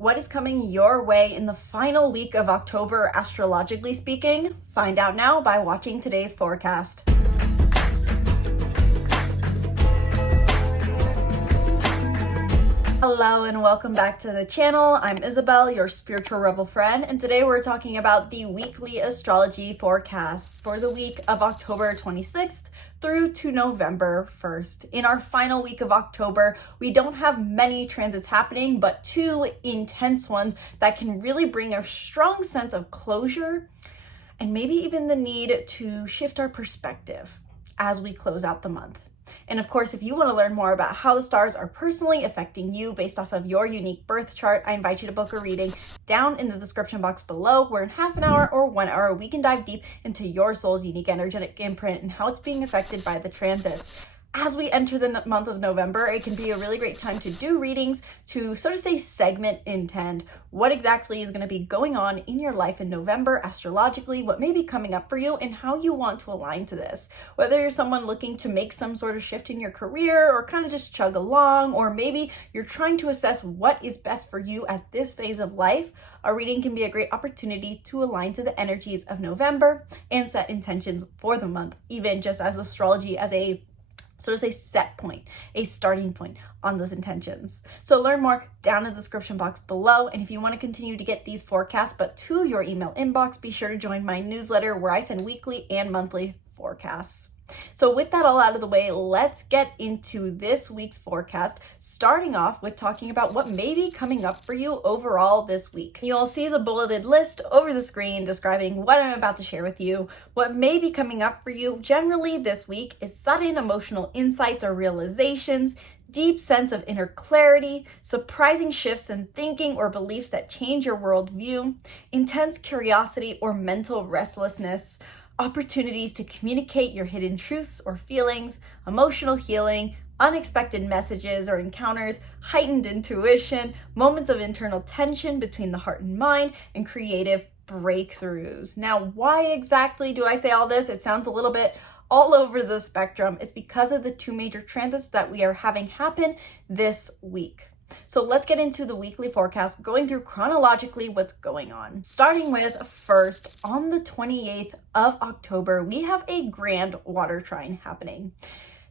What is coming your way in the final week of October, astrologically speaking? Find out now by watching today's forecast. Hello and welcome back to the channel. I'm Isabel, your spiritual rebel friend, and today we're talking about the weekly astrology forecast for the week of October 26th through to November 1st. In our final week of October, we don't have many transits happening, but two intense ones that can really bring a strong sense of closure and maybe even the need to shift our perspective as we close out the month. And of course, if you want to learn more about how the stars are personally affecting you based off of your unique birth chart, I invite you to book a reading down in the description box below, where in half an hour or 1 hour, we can dive deep into your soul's unique energetic imprint and how it's being affected by the transits. As we enter the month of November, it can be a really great time to do readings to, so to say, segment intend what exactly is going to be going on in your life in November astrologically, what may be coming up for you, and how you want to align to this. Whether you're someone looking to make some sort of shift in your career or kind of just chug along, or maybe you're trying to assess what is best for you at this phase of life, a reading can be a great opportunity to align to the energies of November and set intentions for the month, even just as astrology as a so to say set point, a starting point on those intentions. So learn more down in the description box below. And if you want to continue to get these forecasts, but to your email inbox, be sure to join my newsletter where I send weekly and monthly forecasts. So with that all out of the way, let's get into this week's forecast, starting off with talking about what may be coming up for you overall this week. You'll see the bulleted list over the screen describing what I'm about to share with you. What may be coming up for you generally this week is sudden emotional insights or realizations, deep sense of inner clarity, surprising shifts in thinking or beliefs that change your worldview, intense curiosity or mental restlessness, opportunities to communicate your hidden truths or feelings, emotional healing, unexpected messages or encounters, heightened intuition, moments of internal tension between the heart and mind, and creative breakthroughs. Now, why exactly do I say all this? It sounds a little bit all over the spectrum. It's because of the two major transits that we are having happen this week. So let's get into the weekly forecast, going through chronologically what's going on. Starting with first, on the 28th of October, we have a Grand Water Trine happening.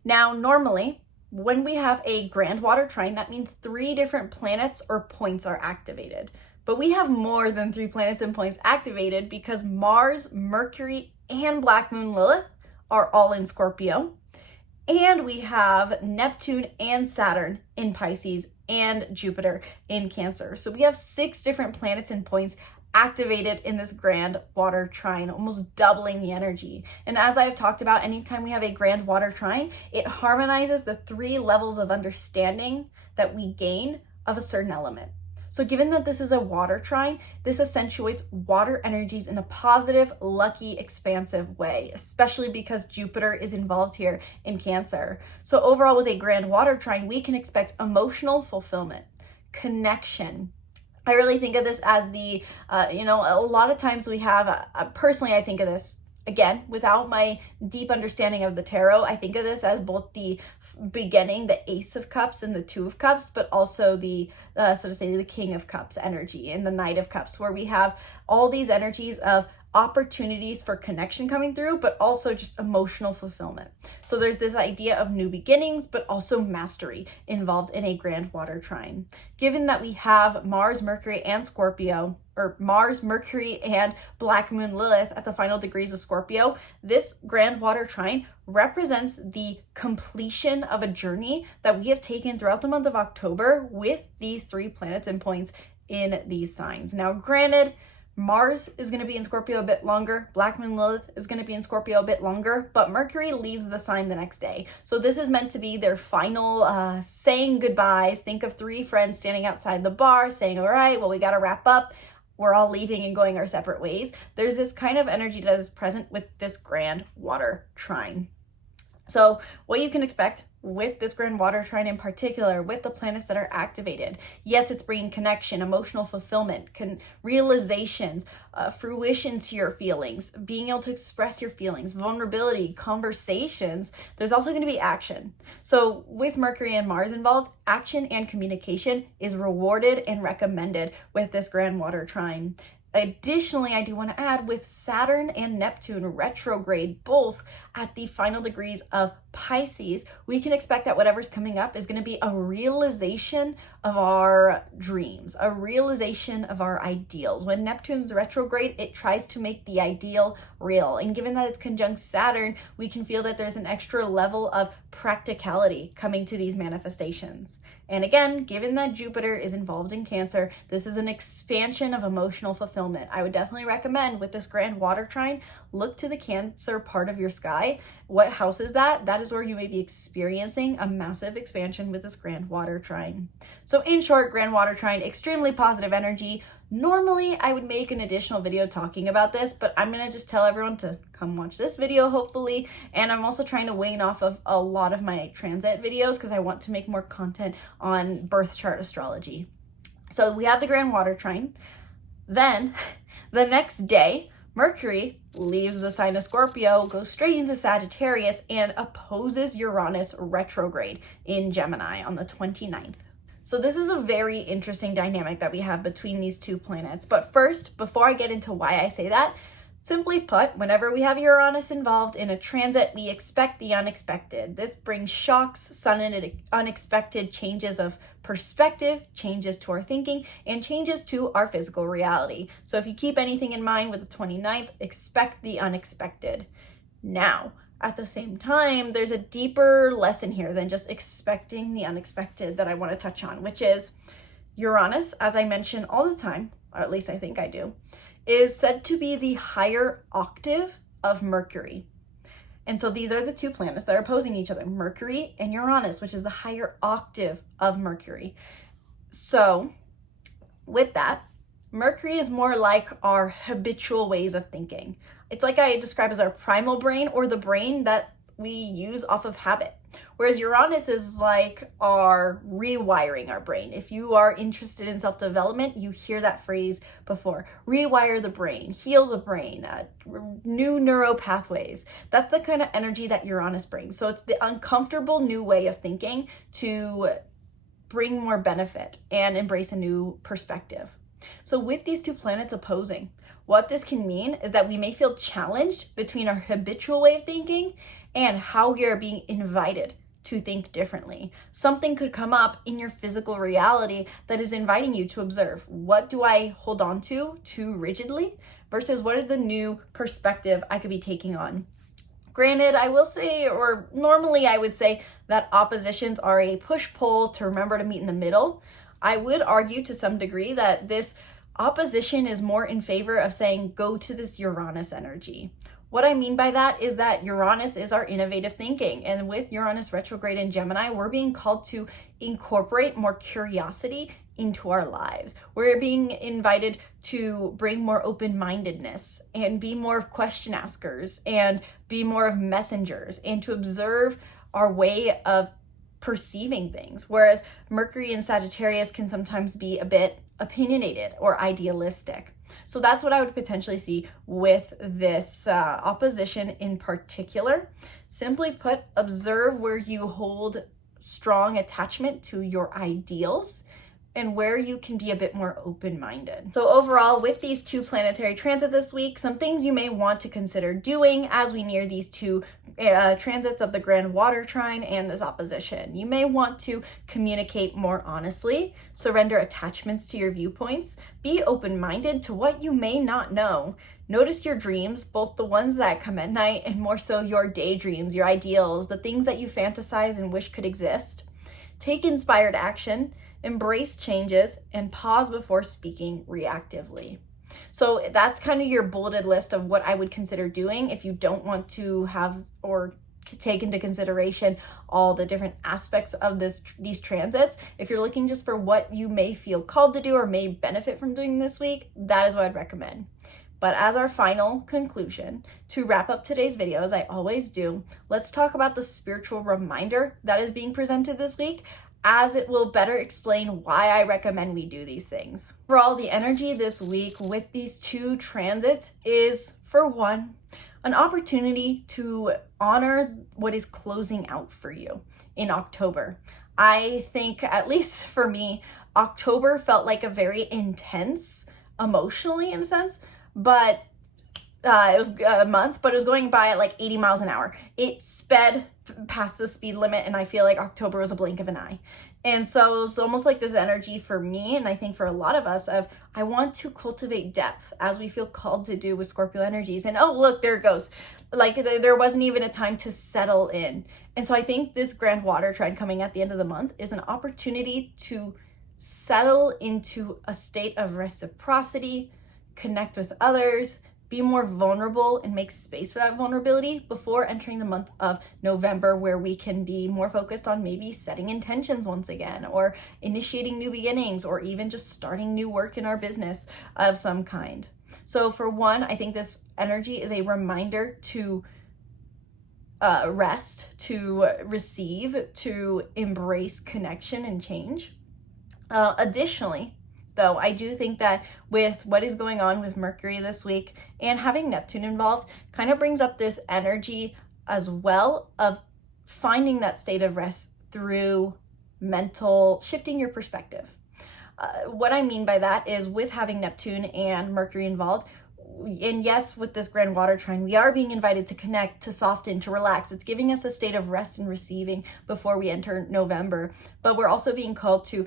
Now, normally, when we have a Grand Water Trine, that means 3 different planets or points are activated. But we have more than 3 planets and points activated because Mars, Mercury, and Black Moon Lilith are all in Scorpio. And we have Neptune and Saturn in Pisces and Jupiter in Cancer. So we have 6 different planets and points activated in this Grand Water Trine, almost doubling the energy. And as I've talked about, anytime we have a Grand Water Trine, it harmonizes the 3 levels of understanding that we gain of a certain element. So given that this is a water trine, this accentuates water energies in a positive, lucky, expansive way, especially because Jupiter is involved here in Cancer. So overall, with a Grand Water Trine, we can expect emotional fulfillment, connection. I really think of this as the, a lot of times we have, personally, I think of this, again, without my deep understanding of the tarot, I think of this as both the beginning, the Ace of Cups and the Two of Cups, but also the, so to say, the King of Cups energy and the Knight of Cups, where we have all these energies of opportunities for connection coming through, but also just emotional fulfillment. So there's this idea of new beginnings, but also mastery involved in a Grand Water Trine. Given that we have Mars, Mercury, and Scorpio, or Mars, Mercury, and Black Moon Lilith at the final degrees of Scorpio, this Grand Water Trine represents the completion of a journey that we have taken throughout the month of October with these 3 planets and points in these signs. Now, granted, Mars is going to be in Scorpio a bit longer. Black Moon Lilith is going to be in Scorpio a bit longer, but Mercury leaves the sign the next day. So this is meant to be their final saying goodbyes. Think of 3 friends standing outside the bar saying, all right, well, we got to wrap up. We're all leaving and going our separate ways. There's this kind of energy that is present with this Grand Water Trine. So what you can expect with this Grand Water Trine in particular, with the planets that are activated, yes, it's bringing connection, emotional fulfillment, realizations, fruition to your feelings, being able to express your feelings, vulnerability, conversations. There's also going to be action. So with Mercury and Mars involved, action and communication is rewarded and recommended with this Grand Water Trine. Additionally, I do want to add, with Saturn and Neptune retrograde both at the final degrees of Pisces, we can expect that whatever's coming up is going to be a realization of our dreams, a realization of our ideals. When Neptune's retrograde, it tries to make the ideal real. And given that it's conjunct Saturn, we can feel that there's an extra level of practicality coming to these manifestations. And again, given that Jupiter is involved in Cancer, this is an expansion of emotional fulfillment. I would definitely recommend with this Grand Water Trine, look to the Cancer part of your sky. What house is that? That is where you may be experiencing a massive expansion with this Grand Water Trine. So in short, Grand Water Trine, extremely positive energy. Normally, I would make an additional video talking about this, but I'm going to just tell everyone to come watch this video, hopefully. And I'm also trying to wane off of a lot of my transit videos because I want to make more content on birth chart astrology. So we have the Grand Water Trine. Then the next day, Mercury leaves the sign of Scorpio, goes straight into Sagittarius, and opposes Uranus retrograde in Gemini on the 29th. So this is a very interesting dynamic that we have between these two planets. But first, before I get into why I say that, simply put, whenever we have Uranus involved in a transit, we expect the unexpected. This brings shocks, sudden unexpected changes of perspective, changes to our thinking, and changes to our physical reality. So if you keep anything in mind with the 29th, expect the unexpected. Now, at the same time, there's a deeper lesson here than just expecting the unexpected that I want to touch on, which is Uranus, as I mention all the time, or at least I think I do, is said to be the higher octave of Mercury. And so these are the two planets that are opposing each other, Mercury and Uranus, which is the higher octave of Mercury. So with that, Mercury is more like our habitual ways of thinking. It's like I describe as our primal brain, or the brain that we use off of habit. Whereas Uranus is like our rewiring our brain. If you are interested in self-development, you hear that phrase before. Rewire the brain, heal the brain, new neural pathways. That's the kind of energy that Uranus brings. So it's the uncomfortable new way of thinking to bring more benefit and embrace a new perspective. So with these two planets opposing, what this can mean is that we may feel challenged between our habitual way of thinking and how we are being invited to think differently. Something could come up in your physical reality that is inviting you to observe, what do I hold on to too rigidly versus what is the new perspective I could be taking on. Granted, I will say, or normally I would say, that oppositions are a push-pull to remember to meet in the middle. I would argue to some degree that this opposition is more in favor of saying, go to this Uranus energy. What I mean by that is that Uranus is our innovative thinking. And with Uranus retrograde in Gemini, we're being called to incorporate more curiosity into our lives. We're being invited to bring more open-mindedness and be more question askers and be more of messengers and to observe our way of perceiving things. Whereas Mercury in Sagittarius can sometimes be a bit opinionated or idealistic. So that's what I would potentially see with this opposition in particular. Simply put, observe where you hold strong attachment to your ideals and where you can be a bit more open-minded. So overall, with these two planetary transits this week, some things you may want to consider doing as we near these two transits of the Grand Water Trine and this opposition. You may want to communicate more honestly, surrender attachments to your viewpoints, be open-minded to what you may not know. Notice your dreams, both the ones that come at night and more so your daydreams, your ideals, the things that you fantasize and wish could exist. Take inspired action, embrace changes, and pause before speaking reactively. So that's kind of your bulleted list of what I would consider doing if you don't want to have or take into consideration all the different aspects of these transits. If you're looking just for what you may feel called to do or may benefit from doing this week, that is what I'd recommend. But as our final conclusion, to wrap up today's video, as I always do, let's talk about the spiritual reminder that is being presented this week, as it will better explain why I recommend we do these things. Overall, the energy this week with these two transits is, for one, an opportunity to honor what is closing out for you in October. I think, at least for me, October felt like a very intense, emotionally in a sense, but it was a month, but it was going by at like 80 miles an hour. It sped past the speed limit, and I feel like October was a blink of an eye. And so it's almost like this energy for me, and I think for a lot of us, of I want to cultivate depth as we feel called to do with Scorpio energies. And oh, look, there it goes. Like there wasn't even a time to settle in. And so I think this Grand Water Trine coming at the end of the month is an opportunity to settle into a state of reciprocity, connect with others, be more vulnerable, and make space for that vulnerability before entering the month of November, where we can be more focused on maybe setting intentions once again, or initiating new beginnings, or even just starting new work in our business of some kind. So for one, I think this energy is a reminder to rest, to receive, to embrace connection and change. Additionally, though, I do think that with what is going on with Mercury this week and having Neptune involved kind of brings up this energy as well of finding that state of rest through mental shifting your perspective. What I mean by that is with having Neptune and Mercury involved, and yes, with this Grand Water Trine, we are being invited to connect, to soften, to relax. It's giving us a state of rest and receiving before we enter November, but we're also being called to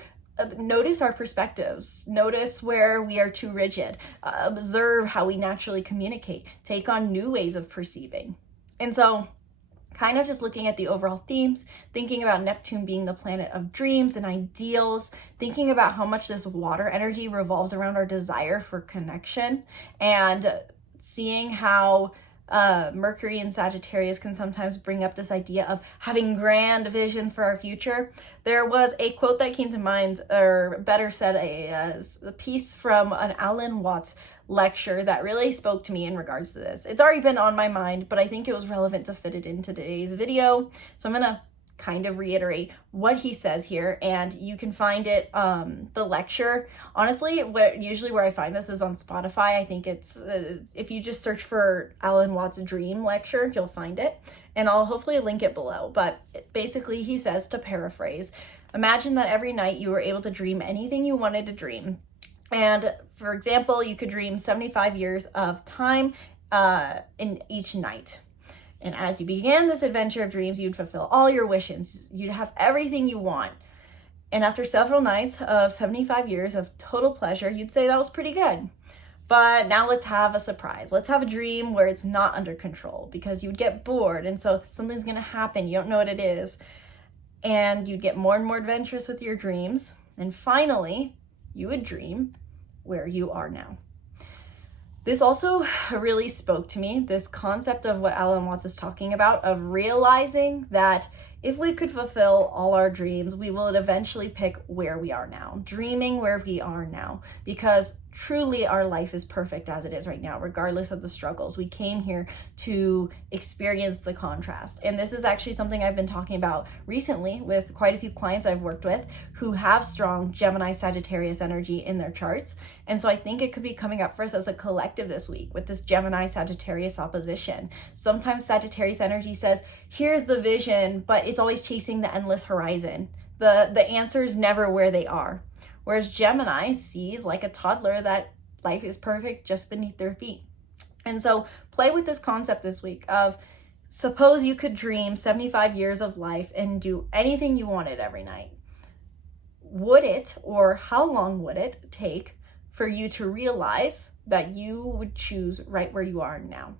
notice our perspectives, notice where we are too rigid, observe how we naturally communicate, take on new ways of perceiving. And so kind of just looking at the overall themes, thinking about Neptune being the planet of dreams and ideals, thinking about how much this water energy revolves around our desire for connection, and seeing how Mercury and Sagittarius can sometimes bring up this idea of having grand visions for our future. There was a quote that came to mind, or better said, a piece from an Alan Watts lecture that really spoke to me in regards to this. It's already been on my mind, but I think it was relevant to fit it into today's video. So I'm gonna kind of reiterate what he says here, and you can find it, the lecture. Honestly, usually where I find this is on Spotify. I think it's, if you just search for Alan Watts' Dream lecture, you'll find it, and I'll hopefully link it below. But basically he says, to paraphrase, imagine that every night you were able to dream anything you wanted to dream. And for example, you could dream 75 years of time in each night. And as you began this adventure of dreams, you'd fulfill all your wishes. You'd have everything you want. And after several nights of 75 years of total pleasure, you'd say that was pretty good. But now let's have a surprise. Let's have a dream where it's not under control, because you'd get bored. And so something's going to happen. You don't know what it is. And you'd get more and more adventurous with your dreams. And finally, you would dream where you are now. This also really spoke to me, this concept of what Alan Watts is talking about, of realizing that if we could fulfill all our dreams, we will eventually pick where we are now, dreaming where we are now, because truly our life is perfect as it is right now, regardless of the struggles. We came here to experience the contrast. And this is actually something I've been talking about recently with quite a few clients I've worked with who have strong Gemini Sagittarius energy in their charts. And so I think it could be coming up for us as a collective this week with this Gemini Sagittarius opposition. Sometimes Sagittarius energy says, here's the vision, but it's always chasing the endless horizon. The answer is never where they are. Whereas Gemini sees like a toddler that life is perfect just beneath their feet. And so play with this concept this week of, suppose you could dream 75 years of life and do anything you wanted every night. Would it, or how long would it take for you to realize that you would choose right where you are now?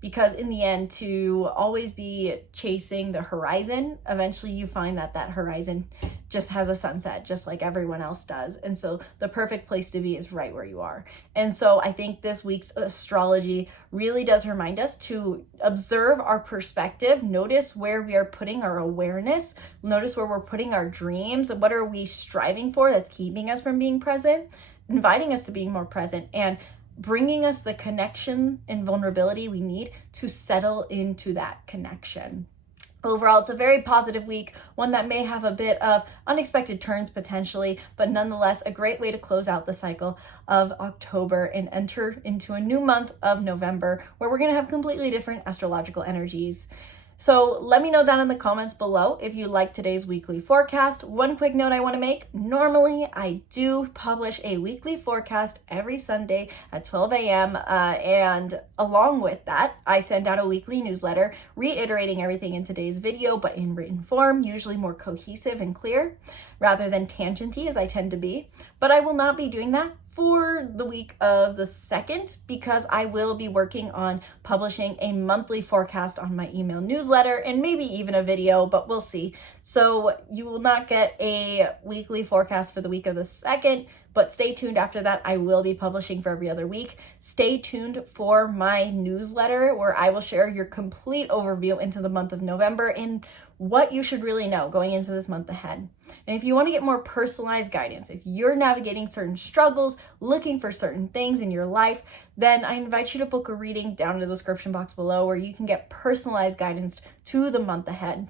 Because in the end, to always be chasing the horizon, eventually you find that that horizon just has a sunset, just like everyone else does. And so the perfect place to be is right where you are. And so I think this week's astrology really does remind us to observe our perspective, notice where we are putting our awareness, notice where we're putting our dreams, what are we striving for that's keeping us from being present, inviting us to being more present, and bringing us the connection and vulnerability we need to settle into that connection. Overall, it's a very positive week, one that may have a bit of unexpected turns potentially, but nonetheless a great way to close out the cycle of October and enter into a new month of November, where we're going to have completely different astrological energies. So let me know down in the comments below if you like today's weekly forecast. One quick note I want to make. Normally, I do publish a weekly forecast every Sunday at 12 a.m. And along with that, I send out a weekly newsletter reiterating everything in today's video, but in written form, usually more cohesive and clear, rather than tangenty as I tend to be. But I will not be doing that for the week of the 2nd, because I will be working on publishing a monthly forecast on my email newsletter and maybe even a video, but we'll see. So you will not get a weekly forecast for the week of the 2nd, but stay tuned after that. I will be publishing for every other week. Stay tuned for my newsletter where I will share your complete overview into the month of November and what you should really know going into this month ahead. And if you want to get more personalized guidance, if you're navigating certain struggles, looking for certain things in your life, then I invite you to book a reading down in the description box below where you can get personalized guidance to the month ahead.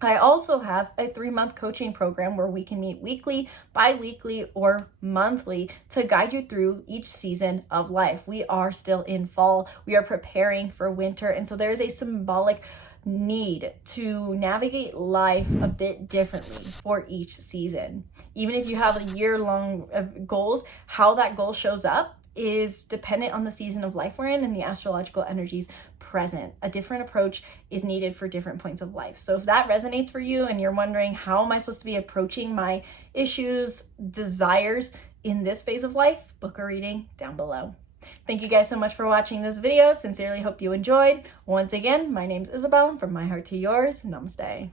I also have a 3-month coaching program where we can meet weekly, bi-weekly, or monthly to guide you through each season of life. We are still in fall. We are preparing for winter. And so there is a symbolic need to navigate life a bit differently for each season. Even if you have a year-long goals, how that goal shows up is dependent on the season of life we're in and the astrological energies present. A different approach is needed for different points of life. So if that resonates for you and you're wondering, how am I supposed to be approaching my issues, desires in this phase of life, book a reading down below. Thank you guys so much for watching this video. Sincerely hope you enjoyed. Once again, my name's Isabel. From my heart to yours, namaste.